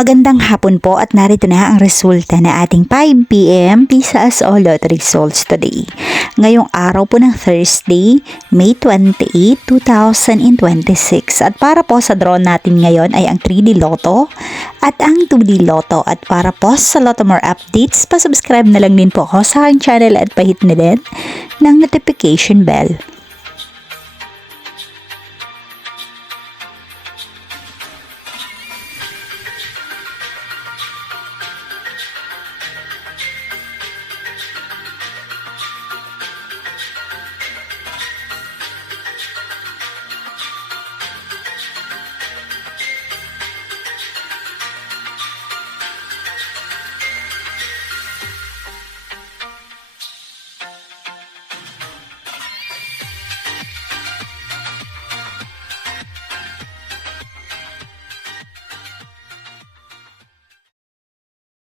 Magandang hapon po at narito na ang resulta na ating 5 p.m. Visas o Lotto results today. Ngayong araw po ng Thursday, May 28, 2026. At para po sa draw natin ngayon ay ang 3D Lotto at ang 2D Lotto. At para po sa Lotto More updates, pasubscribe na lang din po ako sa aking channel at pahit na din ng notification bell.